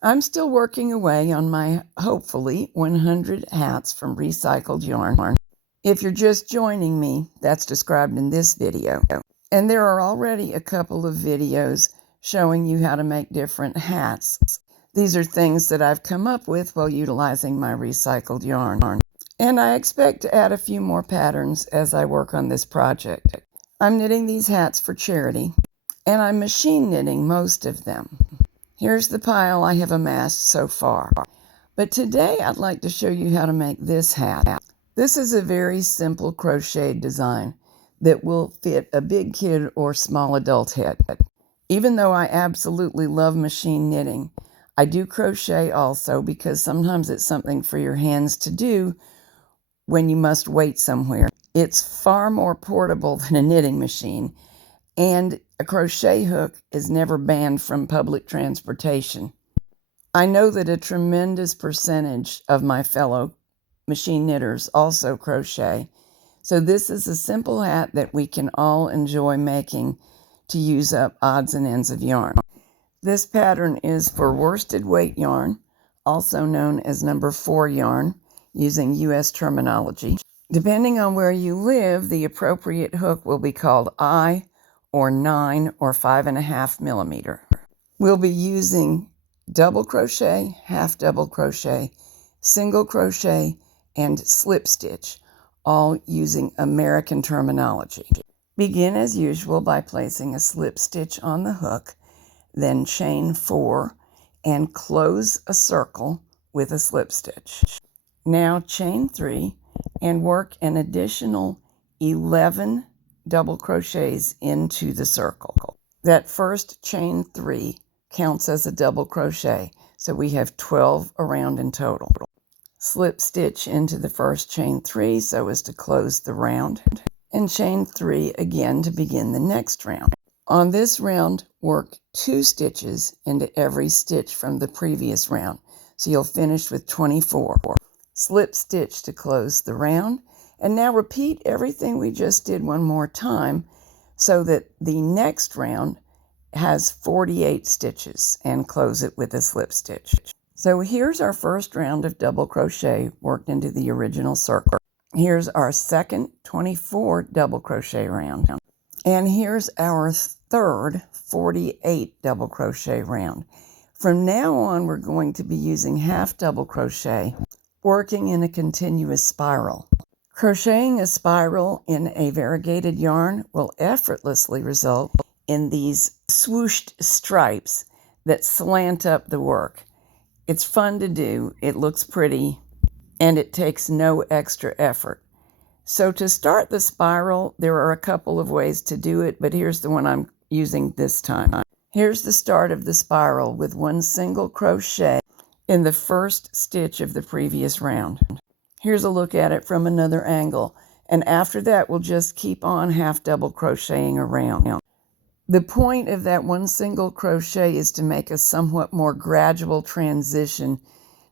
I'm still working away on my, hopefully, 100 hats from recycled yarn. If you're just joining me, that's described in this video. And there are already a couple of videos showing you how to make different hats. These are things that I've come up with while utilizing my recycled yarn. And I expect to add a few more patterns as I work on this project. I'm knitting these hats for charity, and I'm machine knitting most of them. Here's the pile I have amassed so far. But today I'd like to show you how to make this hat. This is a very simple crocheted design that will fit a big kid or small adult head. Even though I absolutely love machine knitting, I do crochet also because sometimes it's something for your hands to do when you must wait somewhere. It's far more portable than a knitting machine, and a crochet hook is never banned from public transportation. I know that a tremendous percentage of my fellow machine knitters also crochet, so this is a simple hat that we can all enjoy making to use up odds and ends of yarn. This pattern is for worsted weight yarn, also known as number 4 yarn, using U.S. terminology. Depending on where you live, the appropriate hook will be called I, or 9, or 5.5 millimeter. We'll be using double crochet, half double crochet, single crochet, and slip stitch, all using American terminology. Begin as usual by placing a slip stitch on the hook, then chain 4 and close a circle with a slip stitch. Now chain 3 and work an additional 11 double crochets into the circle. That first chain 3 counts as a double crochet, so we have 12 around in total. Slip stitch into the first chain 3 so as to close the round, and chain 3 again to begin the next round. On this round, work 2 stitches into every stitch from the previous round, so you'll finish with 24. Slip stitch to close the round, and now repeat everything we just did one more time so that the next round has 48 stitches, and close it with a slip stitch. So here's our first round of double crochet worked into the original circle. Here's our second 24 double crochet round. And here's our third 48 double crochet round. From now on, we're going to be using half double crochet, working in a continuous spiral. Crocheting a spiral in a variegated yarn will effortlessly result in these swooshed stripes that slant up the work. It's fun to do, it looks pretty, and it takes no extra effort. So to start the spiral, there are a couple of ways to do it, but here's the one I'm using this time. Here's the start of the spiral with 1 single crochet in the first stitch of the previous round. Here's a look at it from another angle, and after that we'll just keep on half double crocheting around. The point of that 1 single crochet is to make a somewhat more gradual transition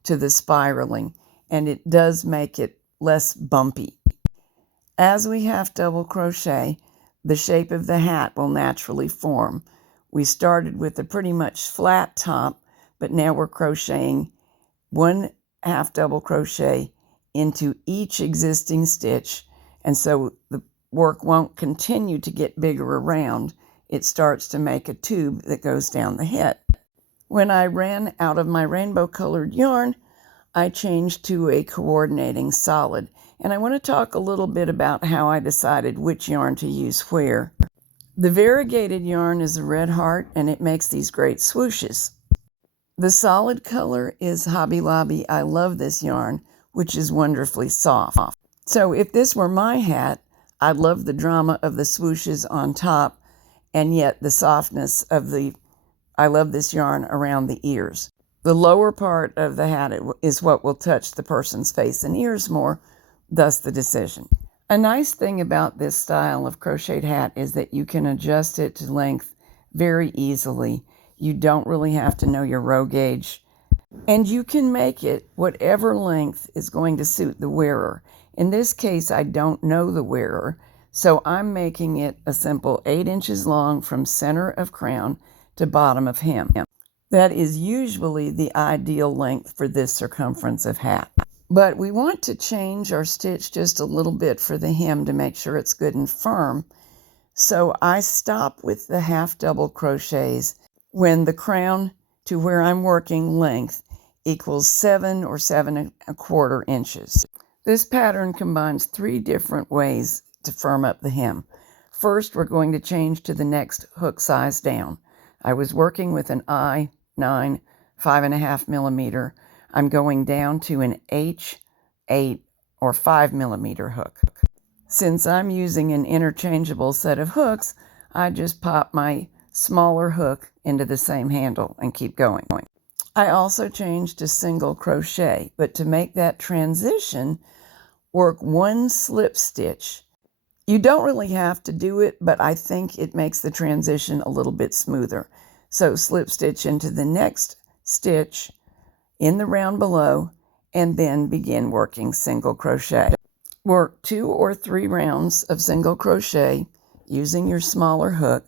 to the spiraling, and it does make it less bumpy. As we half double crochet, the shape of the hat will naturally form. We started with a pretty much flat top, but now we're crocheting 1 half double crochet into each existing stitch, and so the work won't continue to get bigger around. It starts to make a tube that goes down the head. When I ran out of my rainbow colored yarn, I changed to a coordinating solid, and I want to talk a little bit about how I decided which yarn to use where. The variegated yarn is a red heart, and it makes these great swooshes. The solid color is Hobby Lobby I Love This yarn, which is wonderfully soft. So if this were my hat, I'd love the drama of the swooshes on top, and yet the softness of the I Love This yarn around the ears. The lower part of the hat is what will touch the person's face and ears more, thus the decision. A nice thing about this style of crocheted hat is that you can adjust it to length very easily. You don't really have to know your row gauge, and you can make it whatever length is going to suit the wearer. In this case, I don't know the wearer, so I'm making it a simple 8 inches long from center of crown to bottom of hem. That is usually the ideal length for this circumference of hat. But we want to change our stitch just a little bit for the hem to make sure it's good and firm. So I stop with the half double crochets when the crown to where I'm working length equals 7 or 7¼ inches. This pattern combines 3 different ways to firm up the hem. First, we're going to change to the next hook size down. I was working with an I-9 5.5 millimeter. I'm going down to an H8 or 5 millimeter hook. Since I'm using an interchangeable set of hooks, I just pop my smaller hook into the same handle and keep going. I also changed to single crochet, but to make that transition, work 1 slip stitch. You don't really have to do it, but I think it makes the transition a little bit smoother. So slip stitch into the next stitch in the round below, and then begin working single crochet. Work 2 or 3 rounds of single crochet using your smaller hook.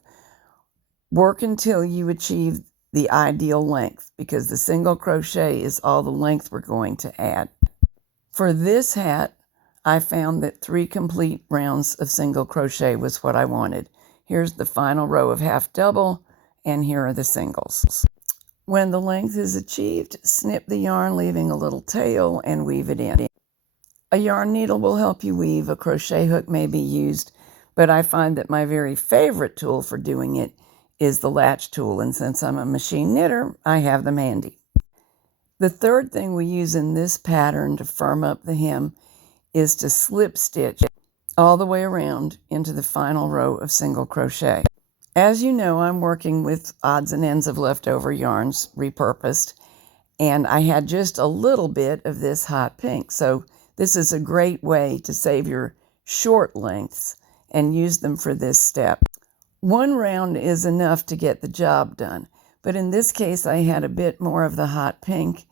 Work until you achieve the ideal length, because the single crochet is all the length we're going to add. For this hat, I found that 3 complete rounds of single crochet was what I wanted. Here's the final row of half double, and here are the singles. When the length is achieved, snip the yarn, leaving a little tail, and weave it in. A yarn needle will help you weave. A crochet hook may be used, but I find that my very favorite tool for doing it is the latch tool, and since I'm a machine knitter, I have them handy. The third thing we use in this pattern to firm up the hem is to slip stitch all the way around into the final row of single crochet. As you know, I'm working with odds and ends of leftover yarns, repurposed, and I had just a little bit of this hot pink, so this is a great way to save your short lengths and use them for this step. 1 round is enough to get the job done, but in this case I had a bit more of the hot pink,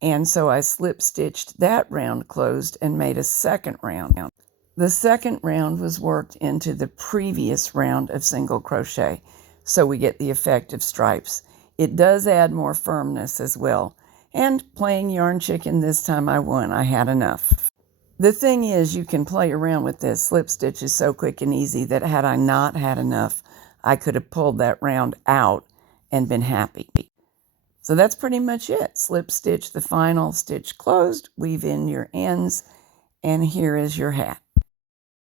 and so I slip stitched that round closed and made a second round. The second round was worked into the previous round of single crochet, so we get the effect of stripes. It does add more firmness as well, and playing yarn chicken this time I won. I had enough. The thing is, you can play around with this. Slip stitch is so quick and easy that had I not had enough, I could have pulled that round out and been happy. So that's pretty much it. Slip stitch the final stitch closed, weave in your ends, and here is your hat.